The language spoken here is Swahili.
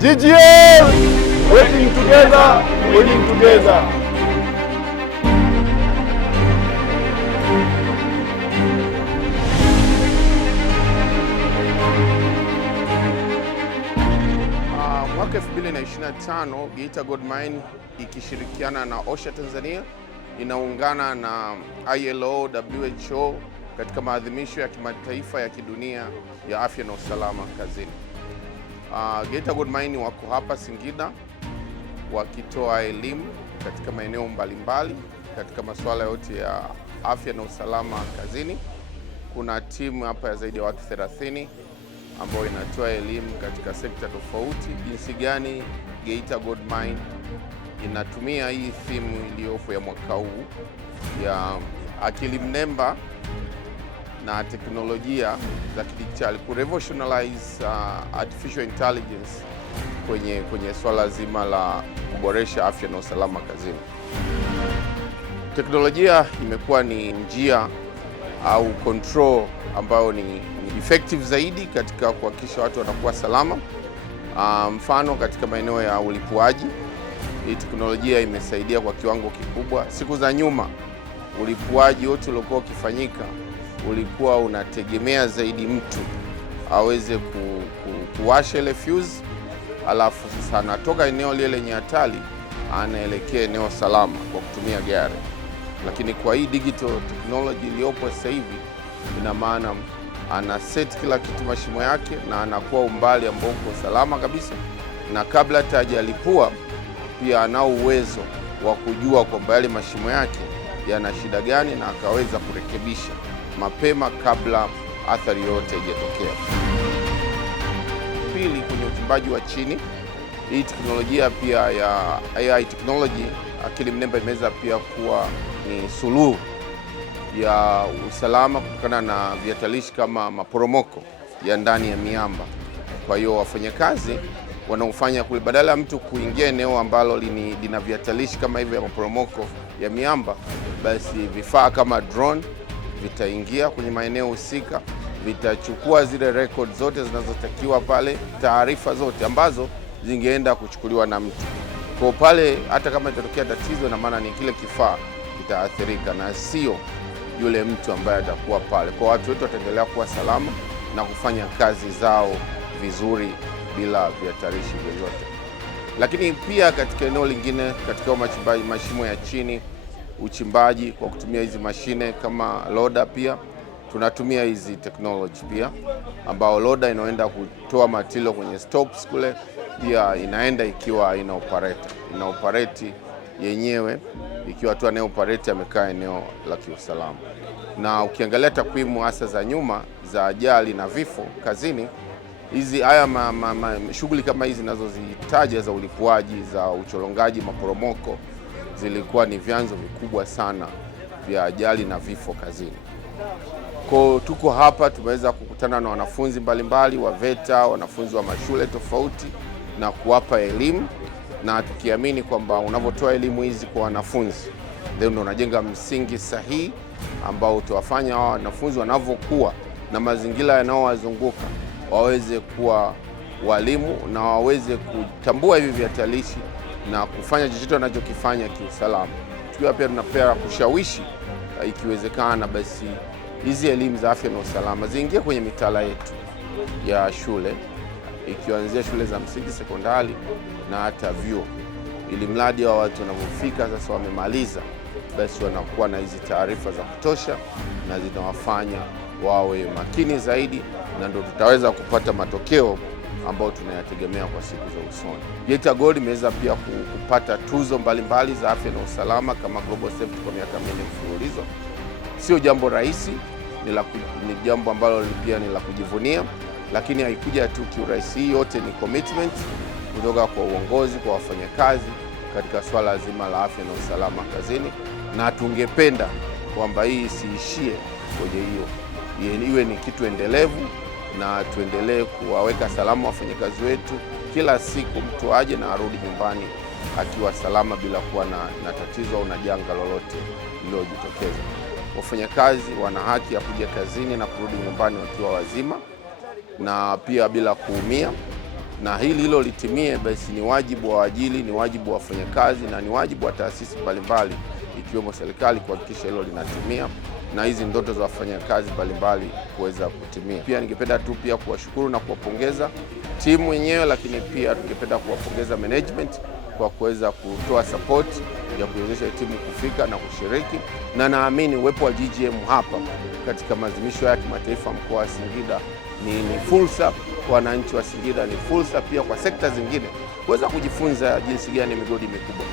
GGL, working together, winning together. Mwaka 2025 Geita Gold Mine ikishirikiana na OSHA Tanzania inaungana na ILO, WHO katika maadhimisho ya kimataifa ya kidunia ya afya na usalama kazini. Geita Gold Mine wako hapa Singida wakitoa elimu katika maeneo mbalimbali katika masuala yote ya afya na usalama kazini. Kuna timu hapa ya zaidi ya watu 30 ambayo inatoa elimu katika sekta tofauti, jinsi gani Geita Gold Mine inatumia hii theme iliyopo ya mwaka huu ya akili mnemba na teknolojia za kidijitali ku revolutionize artificial intelligence kwenye swala zima la kuboresha afya na usalama kazini. Teknolojia imekuwa ni njia au control ambayo ni effective zaidi katika kuhakikisha watu wanakuwa salama. Mfano katika maeneo ya ulipuaji, hii teknolojia imesaidia kwa kiwango kikubwa. Siku za nyuma ulipuaji wote uliokuwa ukifanyika ulikuwa unategemea zaidi mtu aweze kuwasha ile fuse, alafu sasa anatoka eneo lile lenye hatari anaelekea eneo salama kwa kutumia gari. Lakini kwa hii digital technology iliyopo sasa hivi, ina maana ana set kila kitu mashimo yake na anakuwa umbali ambao uko salama kabisa, na kabla hata hajalipua pia anao uwezo wa kujua kwamba yale mashimo yake yana shida gani na akaweza kurekebisha mapema kabla athari yoyote haijatokea. Pili, kwenye uchimbaji wa chini, hii teknolojia pia ya AI technology, akili mnemba, imeweza pia kuwa ni suluhu ya usalama kutokana na vihatarishi kama maporomoko ya ndani ya miamba. Kwa hiyo wafanyakazi wanaofanya kule, badala ya mtu kuingia eneo ambalo lina vihatarishi kama hivyo ya maporomoko ya miamba, basi vifaa kama drone vitaingia kwenye maeneo husika, vitachukua zile record zote zinazotakiwa pale, taarifa zote ambazo zingeenda kuchukuliwa na mtu. Kwa pale hata kama itatokea tatizo, na maana ni kile kifaa kitaathirika na sio yule mtu ambaye atakuwa pale. Kwa watu wetu wataendelea kuwa salama na kufanya kazi zao vizuri bila vihatarishi vyovyote. Lakini pia katika eneo lingine, katika machimbaji mashimo ya chini, uchimbaji kwa kutumia hizi mashine kama loader, pia tunatumia hizi technology pia, ambao loader inaenda kutoa matilo kwenye stops kule, pia inaenda ikiwa ina operate yenyewe, ikiwa tu anaye operate amekaa eneo la kiusalama. Na ukiangalia takwimu hasa za nyuma za ajali na vifo kazini, hizi shughuli kama hizi ninazozitaja za ulipuaji, za uchorongaji, maporomoko, zilikuwa ni vyanzo vikubwa sana vya ajali na vifo kazini. Kwa tuko hapa, tumeweza kukutana na wanafunzi mbalimbali wa VETA, wanafunzi wa mashule tofauti, na kuwapa elimu, na tukiamini kwamba unavyotoa elimu hizi kwa wanafunzi ndio unajenga msingi sahihi ambao utawafanya hao wanafunzi wanavyokuwa na mazingira yanayowazunguka waweze kuwa walimu na waweze kutambua hivi vihatarishi na kufanya chochote wanachokifanya kiusalama. Tukiwa pia tunapea kushawishi, ikiwezekana basi hizi elimu za afya na usalama ziingie kwenye mitaala yetu ya shule, ikianzia shule za msingi, sekondari na hata vyuo, ili mradi wa watu wanapofika sasa wamemaliza, basi wanakuwa na hizi taarifa za kutosha na zinawafanya wawe makini zaidi, na ndio tutaweza kupata matokeo ambayo tunayategemea kwa siku za usoni. Geita Gold imeweza pia kupata tuzo mbalimbali za afya na usalama kama Global Safety kwa miaka 4 mfululizo. Sio jambo rahisi, ni jambo ambalo pia ni la kujivunia, lakini haikuja tu kiurahisi. Hii yote ni commitment kutoka kwa uongozi, kwa wafanyakazi katika swala zima la afya na usalama kazini, na tungependa kwamba hii isiishie kwenye hiyo, iwe ni kitu endelevu, na tuendelee kuwaweka salama wafanyakazi wetu. Kila siku mtu aje na arudi nyumbani akiwa salama bila kuwa na tatizo au na janga lolote lililojitokeza. Wafanyakazi wana haki ya kuja kazini na kurudi nyumbani wakiwa wazima na pia bila kuumia. na hilo litimie, basi ni wajibu wa waajiri, ni wajibu wa wafanyakazi na ni wajibu wa taasisi mbalimbali ikiwemo serikali kuhakikisha hilo linatimia na hizi ndoto za wafanyakazi mbalimbali kuweza kutimia. Pia ningependa tu pia kuwashukuru na kuwapongeza timu yenyewe, lakini pia tungependa kuwapongeza management kwa kuweza kutoa support ya kuwezesha timu kufika na kushiriki, na naamini uwepo wa GGM hapa katika maadhimisho ya kimataifa mkoa wa Singida ni fursa kwa wananchi wa Singida, ni fursa pia kwa sekta zingine kuweza kujifunza jinsi gani migodi mikubwa